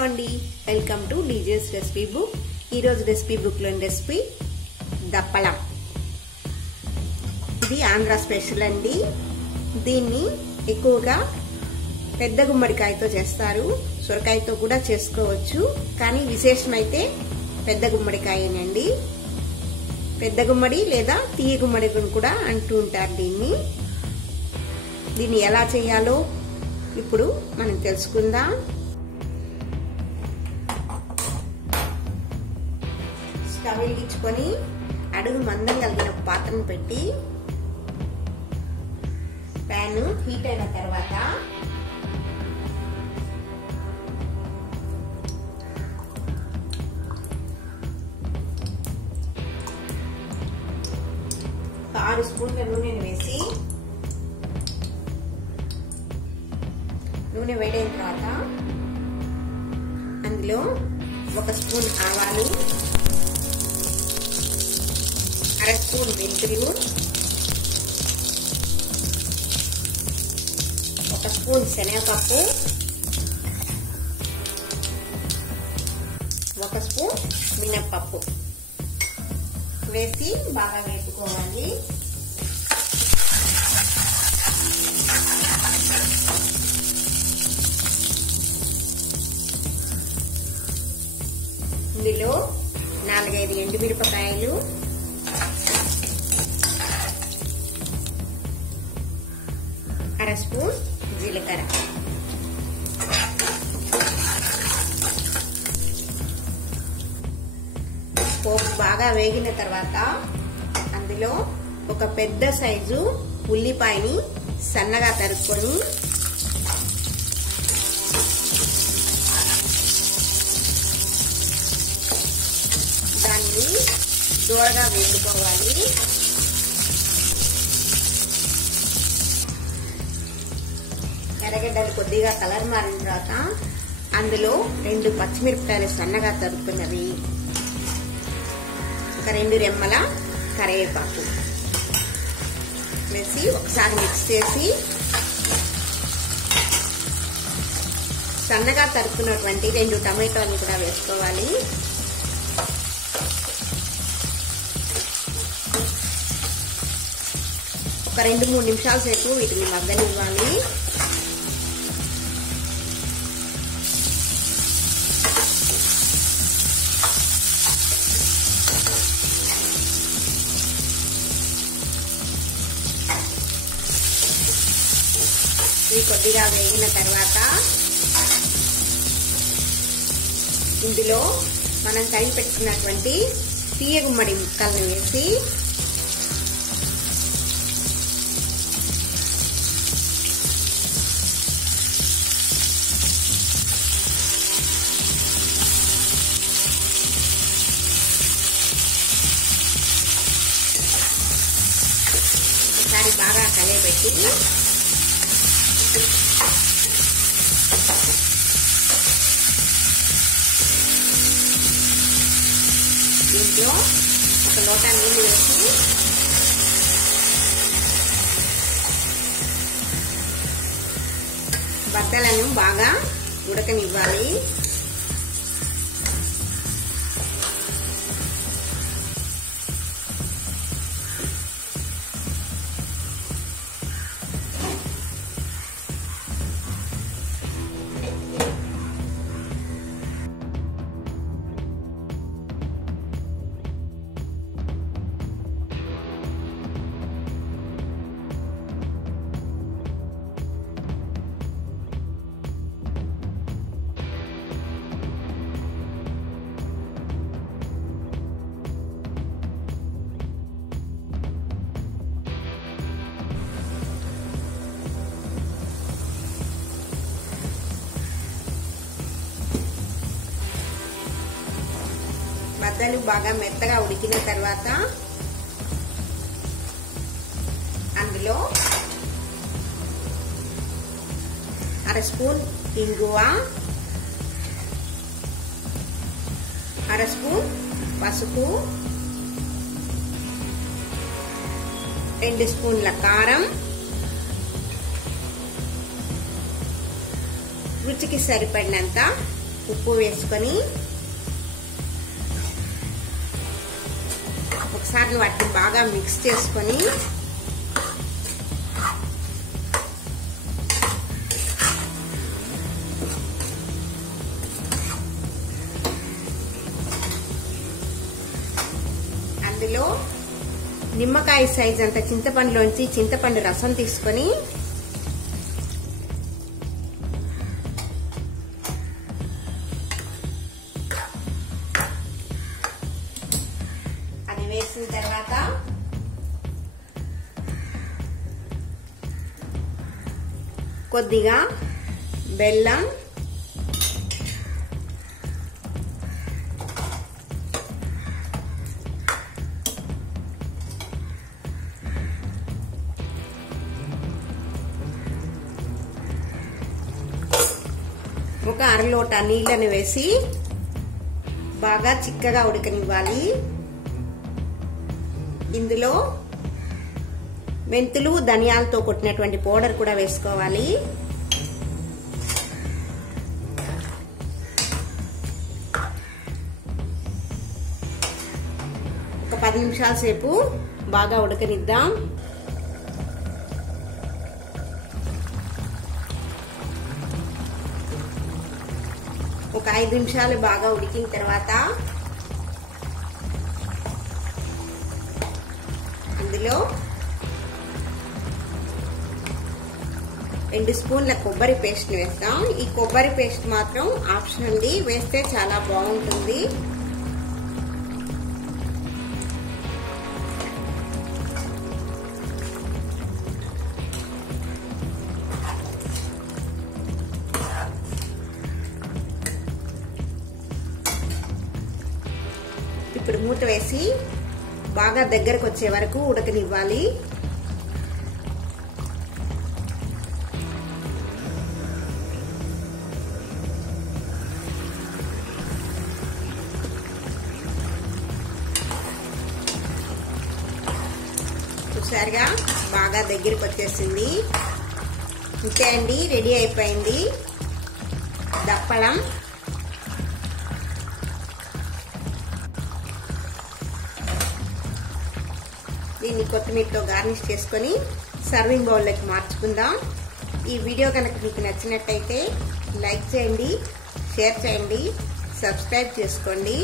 Hello అండి, welcome to DJs recipe book. ఈరోజు recipe బుక్లోని recipe దప్పలం. ఇది ఆంధ్ర స్పెషల్ అండి. దీన్ని ఎక్కువగా పెద్ద గుమ్మడికాయతో చేస్తారు, సొరకాయతో కూడా చేసుకోవచ్చు. కానీ విశేషమైతే పెద్ద గుమ్మడికాయనండి. పెద్ద గుమ్మడి లేదా తీయ గుమ్మడి కూడా అంటూ ఉంటారు దీన్ని ఎలా చేయాలో ఇప్పుడు మనం తెలుసుకుందాం. స్టవ్ వెలిగించుకొని అడుగు మందం కలిగిన పాత్రను పెట్టి ప్యాన్ హీట్ అయిన తర్వాత ఒక 6 స్పూన్ల నూనెను వేసి నూనె వేడైన తర్వాత అందులో 1 స్పూన్ ఆవాలు, 1/2 స్పూన్ మెంతులు, 1 స్పూన్ శనగపప్పు, 1 స్పూన్ మినప్పప్పు వేసి బాగా వేపుకోవాలి. ఇందులో 4-5 ఎండుమిరపకాయలు, 1/2 స్పూన్ జీలకర్ర, పోపు బాగా వేగిన తర్వాత అందులో ఒక పెద్ద సైజు ఉల్లిపాయని సన్నగా తరుక్కొని దాన్ని దూరగా వేసుకోవాలి. ఎర్రగడ్డలు కొద్దిగా కలర్ మారిన తర్వాత అందులో 2 పచ్చిమిరపకాయలు సన్నగా తరుక్కున్నవి, ఒక 2 రెమ్మల కరివేపాకు వేసి ఒకసారి మిక్స్ చేసి సన్నగా తరుక్కున్నటువంటి 2 టమాటాలు కూడా వేసుకోవాలి. ఒక 2-3 నిమిషాల సేపు వీటిని మగ్గనివ్వాలి. ఇవి కొద్దిగా వేగిన తర్వాత ఇందులో మనం కలిపి పెట్టుకున్నటువంటి తీయ గుమ్మడి ముక్కలను వేసి ఒకసారి బాగా కలియబెట్టి దీంట్లో 1 లోటా నీళ్లు వేసి బద్దలను బాగా ఉడకనివ్వాలి. బద్దలు బాగా మెత్తగా ఉడికిన తర్వాత అందులో 1/2 స్పూన్ ఇంగువ, 1/2 స్పూన్ పసుపు, 2 స్పూన్ల కారం, రుచికి సరిపడినంత ఉప్పు వేసుకొని ఒకసారి వాటిని బాగా మిక్స్ చేసుకొని అందులో నిమ్మకాయ సైజ్ అంత చింతపండులోంచి చింతపండు రసం తీసుకొని అది వేసిన తర్వాత కొద్దిగా బెల్లం, ఒక అర లోట నీళ్ళని వేసి బాగా చిక్కగా ఉడకనివ్వాలి. ఇందులో మెంతులు, ధనియాలతో కొట్టినటువంటి పౌడర్ కూడా వేసుకోవాలి. ఒక 10 నిమిషాల సేపు బాగా ఉడకనిద్దాం. ఒక 5 నిమిషాలు బాగా ఉడికిన తర్వాత ఇందులో 2 స్పూన్ల కొబ్బరి పేస్ట్ వేస్తాం. ఈ కొబ్బరి పేస్ట్ మాత్రం ఆప్షనల్ అండి, వేస్తే చాలా బాగుంటుంది. ఇప్పుడు మూత వేసి బాగా దగ్గరకు వచ్చే వరకు ఉడకనివ్వాలి. చూసారుగా బాగా దగ్గరకు వచ్చేసింది. ఇంతే అండి, రెడీ అయిపోయింది దప్పలం. దీన్ని కొత్తిమీరతో గార్నిష్ చేసుకొని సర్వింగ్ బౌల్లోకి మార్చుకుందాం. ఈ వీడియో కనుక మీకు నచ్చినట్టయితే లైక్ చేయండి, షేర్ చేయండి, సబ్స్క్రైబ్ చేసుకోండి.